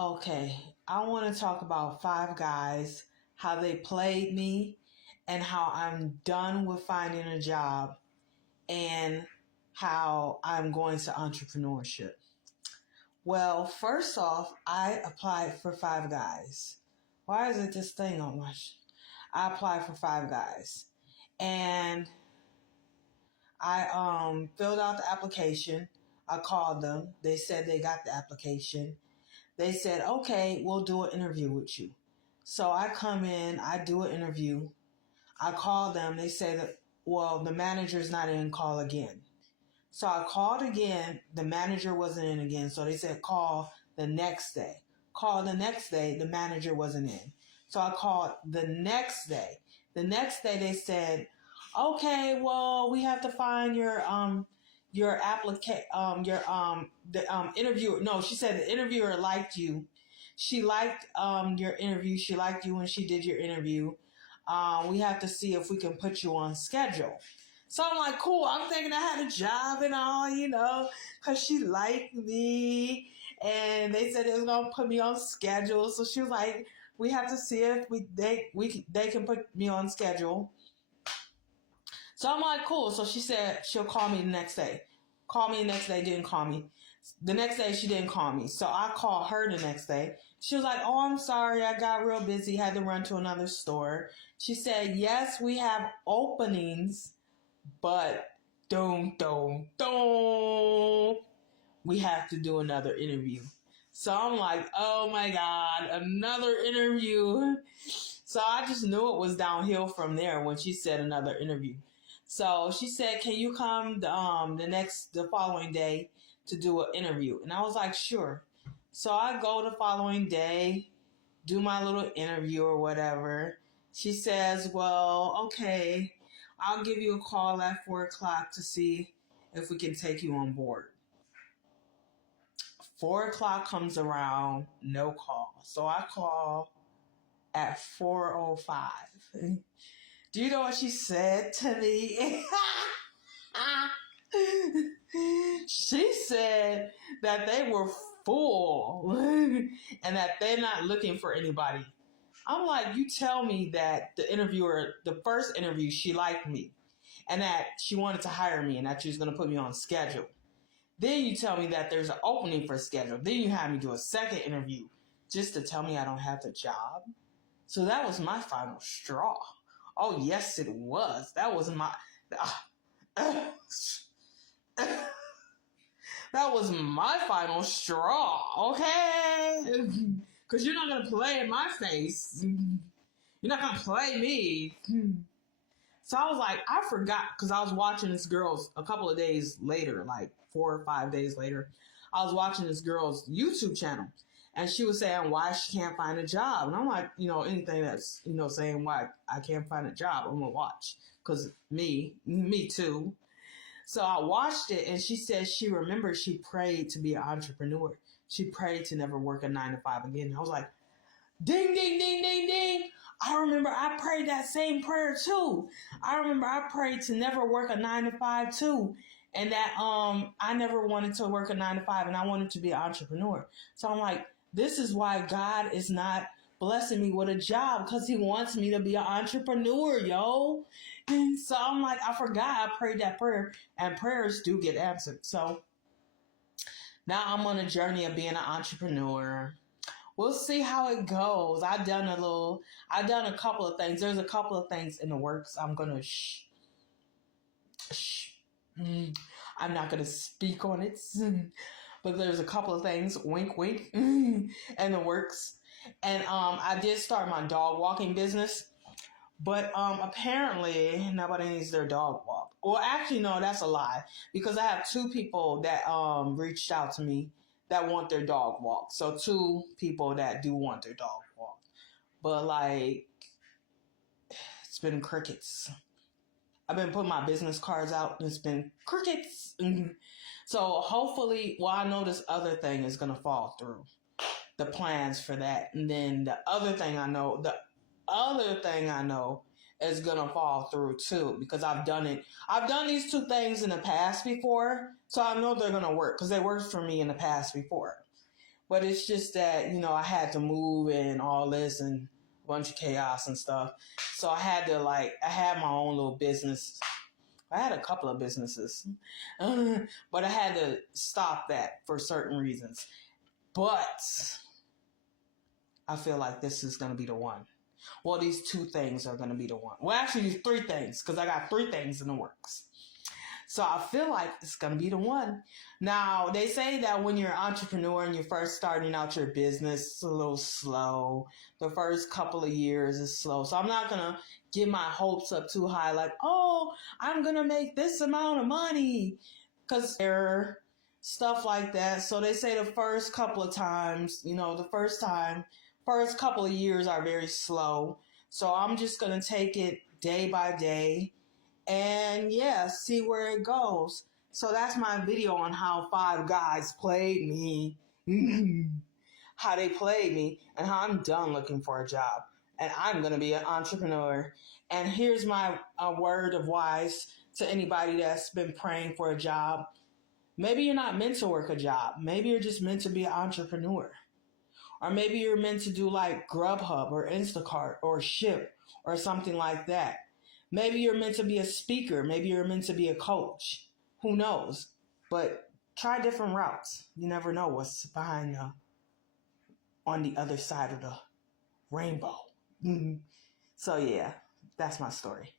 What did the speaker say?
Okay, I want to talk about Five Guys, how they played me, and how I'm done with finding a job, and how I'm going to entrepreneurship. Well, first off, I applied for Five Guys. Why is it this thing on my? I applied for Five Guys, and I filled out the application. I called them. They said they got the application. They said, okay, we'll do an interview with you. So I come in, I do an interview. I call them. They say that, well, the manager's not in, call again. So I called again. The manager wasn't in again. So they said, call the next day. Call the next day. The manager wasn't in. So I called the next day. The next day they said, okay, well, we have to find your interviewer. No, she said the interviewer liked you. She liked your interview. She liked you when she did your interview. We have to see if we can put you on schedule. So I'm like, cool. I'm thinking I had a job and all, because she liked me. And they said they was going to put me on schedule. So she was like, we have to see if they can put me on schedule. So I'm like, cool. So she said she'll call me the next day. Call me the next day, didn't call me. The next day she didn't call me. So I called her the next day. She was like, oh, I'm sorry. I got real busy, had to run to another store. She said, yes, we have openings, but don't, we have to do another interview. So I'm like, oh my God, another interview. So I just knew it was downhill from there when she said another interview. So she said, can you come the following day to do an interview? And I was like, sure. So I go the following day, do my little interview or whatever. She says, well, okay, I'll give you a call at 4:00 to see if we can take you on board. 4:00 comes around, no call. So I call at 4:05. Do you know what she said to me? She said that they were full and that they're not looking for anybody. I'm like, you tell me that the first interview, she liked me and that she wanted to hire me and that she was going to put me on schedule. Then you tell me that there's an opening for schedule. Then you have me do a second interview just to tell me I don't have the job. So that was my final straw. Oh, yes, it was. That was that was my final straw, okay? Because you're not going to play in my face. You're not going to play me. So I was like, I forgot, because I was watching this girl's a couple of days later, like 4 or 5 days later. I was watching this girl's YouTube channel. And she was saying why she can't find a job. And I'm like, anything that's, saying why I can't find a job, I'm going to watch. Because me too. So I watched it and she said she remembers she prayed to be an entrepreneur. She prayed to never work a 9 to 5 again. I was like, ding, ding, ding, ding, ding. I remember I prayed that same prayer too. I remember I prayed to never work a 9 to 5 too. And that I never wanted to work a 9 to 5 and I wanted to be an entrepreneur. So I'm like, this is why God is not blessing me with a job, because he wants me to be an entrepreneur, yo. And so I'm like, I forgot I prayed that prayer, and prayers do get answered. So now I'm on a journey of being an entrepreneur. We'll see how it goes. I've done a couple of things. There's a couple of things in the works. I'm going to I'm not going to speak on it, but there's a couple of things, wink, wink, in the works. And I did start my dog walking business, but apparently nobody needs their dog walked. Well, actually, no, that's a lie, because I have 2 people that reached out to me that want their dog walked. So 2 people that do want their dog walked. But it's been crickets. I've been putting my business cards out and it's been crickets. So hopefully, I know this other thing is going to fall through. The plans for that. And then the other thing I know is going to fall through too, because I've done it. I've done these 2 things in the past before. So I know they're going to work because they worked for me in the past before. But it's just that, I had to move and all this and a bunch of chaos and stuff. So I had to I had my own little business. I had a couple of businesses, but I had to stop that for certain reasons. But I feel like this is going to be the one. Well, these two things are going to be the one. Well, actually, these three things, because I got three things in the works. So I feel like it's going to be the one. Now, they say that when you're an entrepreneur and you're first starting out your business, it's a little slow. The first couple of years is slow. So I'm not going to get my hopes up too high, like, oh, I'm going to make this amount of money. Because there stuff like that. So they say the first couple of times, first couple of years are very slow. So I'm just going to take it day by day and see where it goes. So that's my video on how 5 guys played me, how they played me, and how I'm done looking for a job. And I'm going to be an entrepreneur. And here's my word of wise to anybody that's been praying for a job. Maybe you're not meant to work a job. Maybe you're just meant to be an entrepreneur. Or maybe you're meant to do like Grubhub or Instacart or Ship or something like that. Maybe you're meant to be a speaker. Maybe you're meant to be a coach. Who knows? But try different routes. You never know what's behind on the other side of the rainbow. So yeah, that's my story.